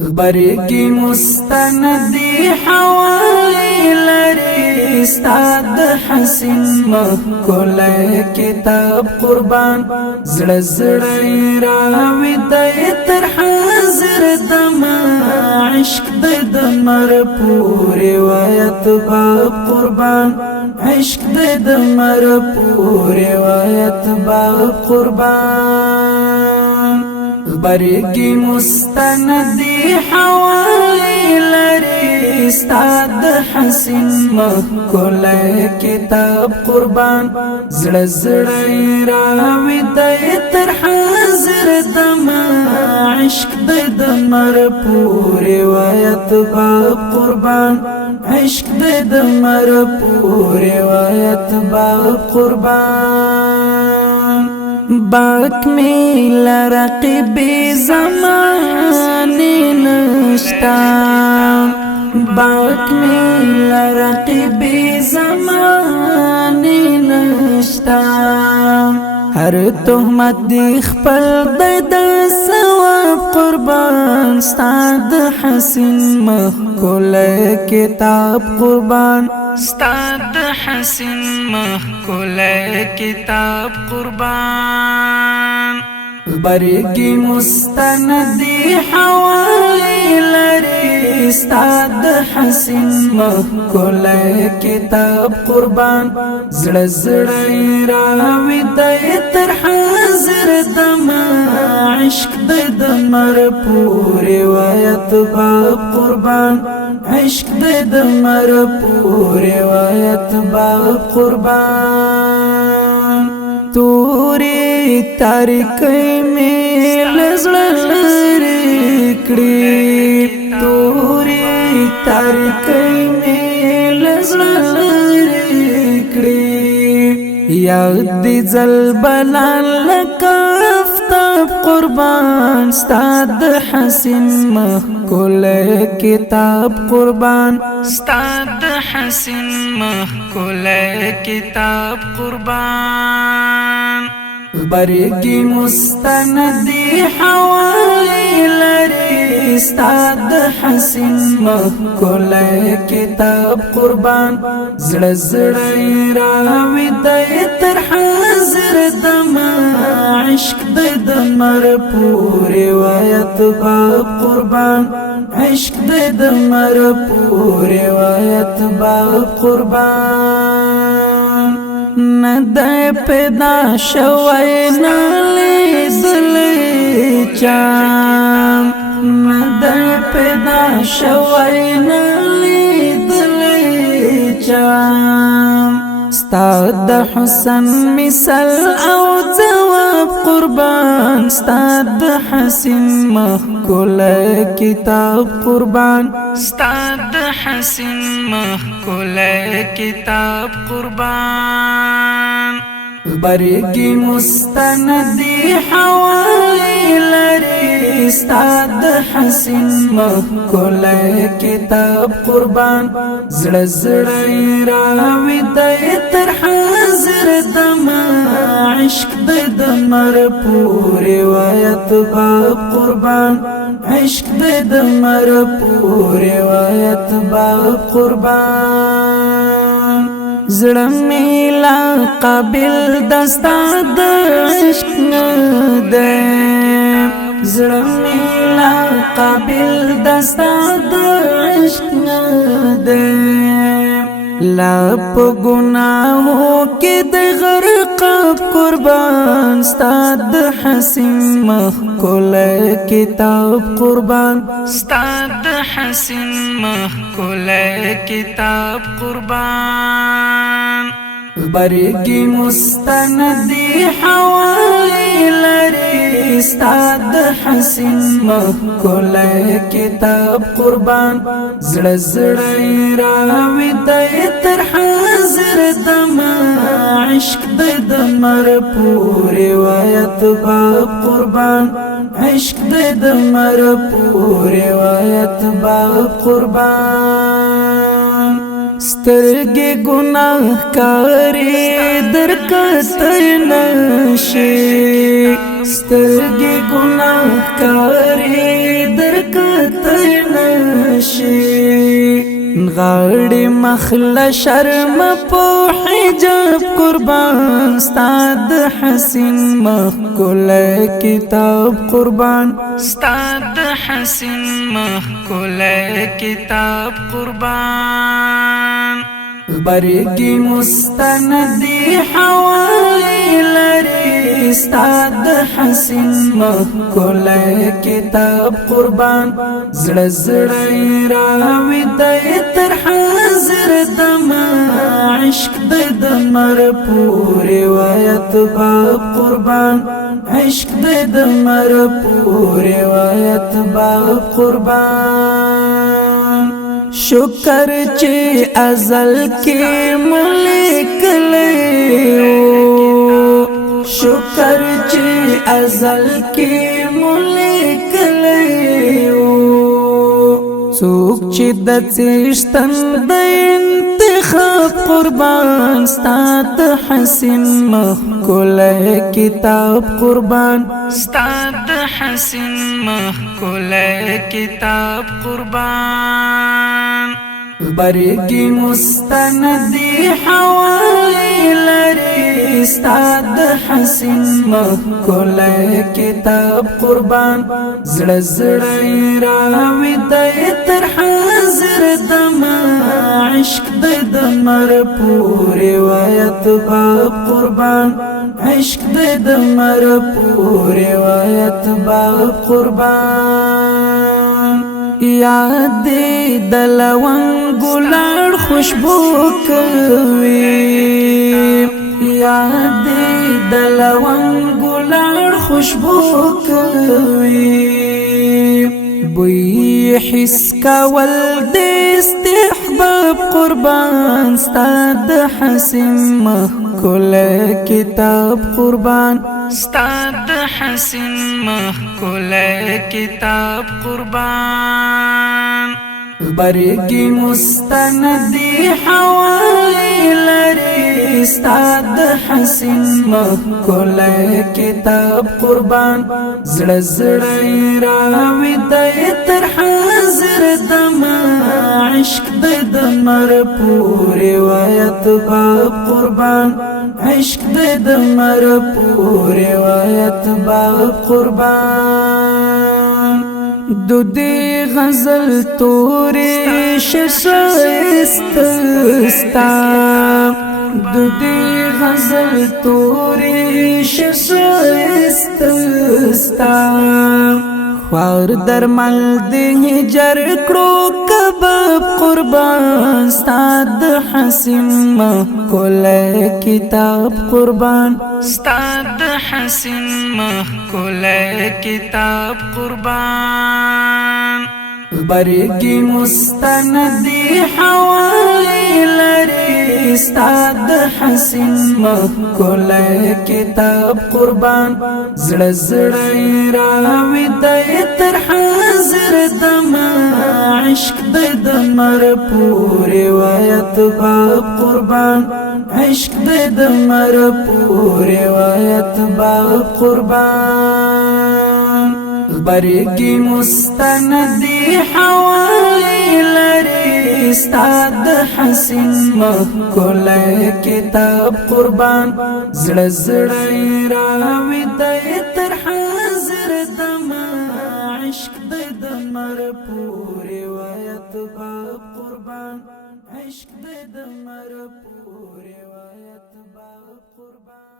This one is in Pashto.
غبرگی مستندی حوالی لري استاد حسین مخکل کتاب قربان زړه زړه راوي د تر حاضر دم عشق د مر پوری روایت باب قربان عشق د مر پوری روایت باب قربان غبرگی مستندی حوالی لري استاد حسین مخکل کتاب قربان زړه زړه راوي د تر حاضر دم عشق د مر پوری روایت باب قربان عشق د مر پوری روایت باب قربان باک میل رقیب زمانی نشتا باک میل رقیب زمانی نشتا هر تهمت دی خپل د ثواب قربان استاد حسین مخکل کتاب قربان استاد حسین مخکل کتاب قربان غبرگی مستندی حوالی لري استاد حسین مخکل کتاب قربان زړه زړه راوي د تر حاضر دم عشق د مر پوری روایت باب قربان عشق د مر پوری روایت باب قربان توری تاریکی میل زړه لري کړي توری تاریکی میل زړه لري کړي یاد دي زل بلال لکافتاب قربان استاد حسین مخکل کتاب قربان استاد حسین مخکل کتاب قربان غبرگی مستندی حوالی لري استاد حسین مخکل کتاب قربان زړه زړه راوي د تر حاضر دم عشق د مر پوری روایت باب قربان عشق د مر پوری روایت باب قربان ندای پیدا شوی نلیدلی چام ندای پیدا شوی نلیدلی چام استاد حسن مثال او جواب قربان استاد حسین مخکل کتاب قربان استاد حسین مخکل کتاب قربان غبرگی مستندی حوالی لري استاد حسین مخکل کتاب قربان زړه زړه راوي د تر حاضر دم عشق د مر پوری روایت باب قربان عشق د مر پوری روایت باب قربان زړه میلا قابل دستا د عشق نه ده زړه میلا قابل دستا د عشق نه ده لا په ګناهو کې د غرق قربان استاد حسین مخکل کتاب قربان استاد حسین مخکل کتاب قربان غبرگی مستندی حوالی لري استاد حسین مخکل کتاب قربان زړه زړه راوي د تر حاضر دم عشق د مر پوری روایت باب قربان عشق د مر پوری روایت باب قربان سترګې ګناه کاری درکته نشي سترګې ګناه کاری درکته غاړي مخل شرم په حجاب قربان ستاد حسین مخ کول کتاب قربان ستاد حسین مخ کول کتاب قربان برگی مستندی حوالی لری ستاد حسین مخکول کتاب قربان زړه زړه راوی دی تر حاضر دما عشق دی دمر پوری وایت باب قربان عشق دی دمر پوری وایت باب قربان شکر چی ازل کی ملک لیو شکر چی ازل کی ملک لیو سوک چی د چشتن د انتخاب قربان ستاد حسین مخکول کتاب قربان ستاد حسین مخکول کتاب قربان برگی مستندی حوالی لری ستاد حسین مخکول کتاب قربان زړه زړه راوی دی تر حاضر دما عشق دی دمر پوری وایت باب قربان عشق دی دمر پوری وایت باب قربان یاد دلوان گلار خوشبو کوي یاد دلوان گلار خوشبو کوي بوی حس کول د استحباب قربان ستاد حسین مخکول کتاب قربان ستاد حسین مخکول کتاب قربان برگی مستندی حوالی لری ستاد حسین مخکول کتاب قربان زړه زړه راوی دی تر حاضر دما عشق دی دمر پوری وایت باب قربان عشق دی دمر پوری وایت باب قربان دودی غزل توری ششایست ستا دودی غزل توری ششایست ستا خوار درمل دی جر کړو کباب قربان ستاد حسین مخکول کتاب قربان ستاد حسین مخکول کتاب قربان برگی مستندی حوالی لری ستاد حسین مخکول کتاب قربان زړه زړه راوی دی تر حاضر دما عشق دی دمر پوری وایت باب قربان عشق دی دمر پوری وایت باب قربان برگی مستندی حوالی لری ستاد حسین مخکول کتاب قربان زړه زړه راوی دی تر حاضر دما عشق دی دمر پوری وایت باب قربان عشق دی دمر پوری وایت باب قربان